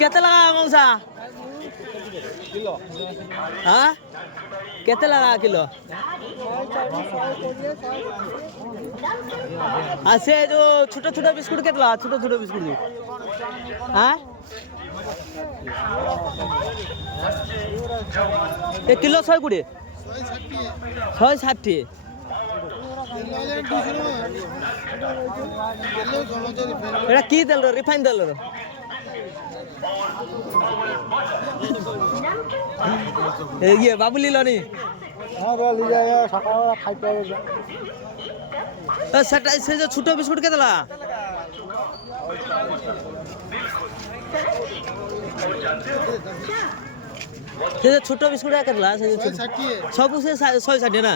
କେତେ ଲଗା ମଉସା हाँ କେତେ ଲଗା କିଲୋ हाँ से जो छोटा छोटा बिस्कुट केते लगा छोटा छोटा बिस्कुट हाँ एक किलो 120 160 এটা কি তেল রিফাইন তেল ये बाबू ली लोनी हाँ ली जाएगा सकाल खाइते से जो छोटा बिस्कुट के दला से जो छोटा बिस्कुट क्या करला से सब से 160 ना